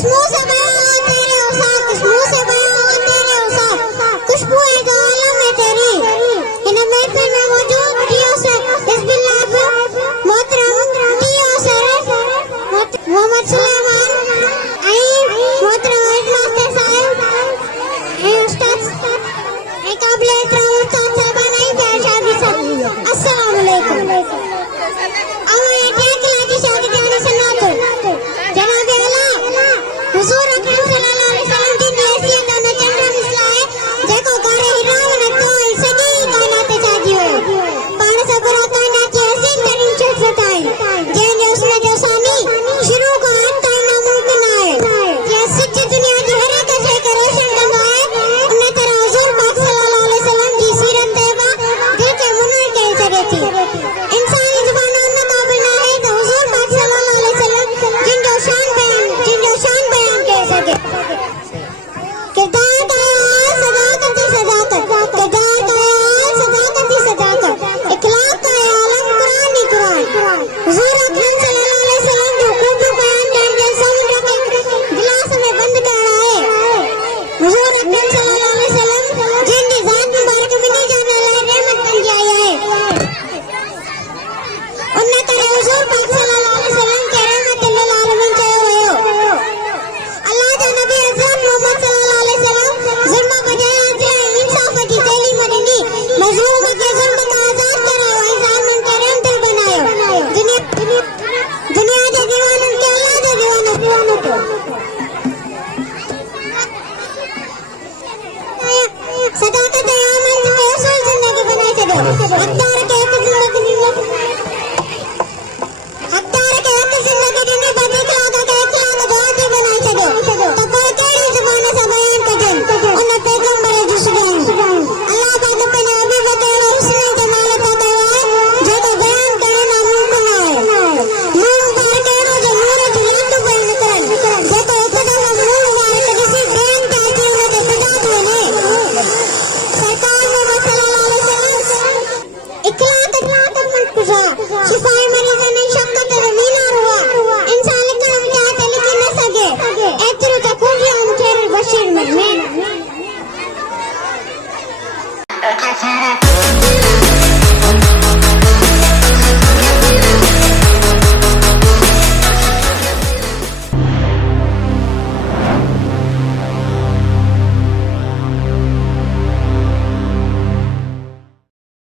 किस मुंह से बयां हो तेरे औसाफ, किस मुंह से बयां हो तेरे औसाफ, खुशबू है जो आलम में तेरी, इन्हें महफिल में मौजूद दियों से हिज़्बिल्लाह मोहतरम दियों से मोहम्मद सुलेमान मोहतरम हेडमास्टर साहब उस्ताद काबिल एहतराम उस्ताद साहबान प्यार शादी साहब अस्सलाम वालेकुम। हुजूर अकरम सल्लल्लाहु अलैहि वसल्लम की हैसियत न चंद्र मिसला है जेको करे हिराव न तो सॼी कायनात चादी हुयो पाण सां बुरा कायनात जी हसीन तरीन शख्सियत आहे जंहिंजे हुस्न जो सामी शुरू खां अंत ताईं नामुमकिन आहे जीअं सिज दुनिया जी हर हिक शइ खे रोशन कंदो आहे उन तरह हुजूर पाक सल्लल्लाहु अलैहि वसल्लम जी सीरत तैयबा दिल खे मुनव्वर करे छॾे थी। इंसानी ज़ुबान उन क़ाबिल न आहे त हुजूर पाक सल्लल्लाहु अलैहि वसल्लम जिनजो शान बयान करे सघे। किरदार का सदाकत ही सदाकत, किरदार का सदाकत ही सदाकत, इखलाक का आलम कुरान ही कुरान। हुजूर अकरम सल्लल्लाहु अलैहि वसल्लम जो खूब बयान करण जे समुंड खे गिलास में बंद करणा है। हुजूर अकरम सल्लल्लाहु अलैहि वसल्लम जिनकी ज़ात मुबारक बिनी जान लाइ रहमत बन आई है उन करे हुजूर पाक सल्लल्लाहु अलैहि वसल्लम के रहमत लिल आलमीन चयो वियो। अल्लाह जो नबी हज़रत मोहम्मद सल्लल्लाहु अलैहि वसल्लम जुल्म बजाए अदल इंसाफ जी तालीम ॾिनी, मज़लूम खे जुल्म खां आज़ाद करायो ऐं ज़ालिमनि खे रहमदिल बनायो। दुनिया जे दीवाननि खे अल्लाह जो दीवानो कयो। सदाकत जे आमल खे असूल ज़िंदगी बनाए छॾियो। हक़दार खे हिक ज़िंदगी ॾिनी, हक़दार खे हिक ज़िंदगी ॾिनी, बदइखलाक खे इखलाक जो आदी बनाए छॾियो त पोइ कहिड़ी ज़ुबान सां बयान कजनि उन पैगंबर जी सुभाणे। अल्लाह पाक पंहिंजे हबीब खे अहिड़ो हुस्न जमाल अता कयो आहे जेको बयान करणु नामुमकिन आहे। मुंहुं मुबारक अहिड़ो जो नूर जी लाटू पई निकिरनि जेको हिकु दफ़ो मुंहुं मुबारक ॾिसी ॿियनि खे अची हुनखे फिदा थी वञे। सरकार मोहम्मद सल्लल्लाहु अलैहि वसल्लम इखलाक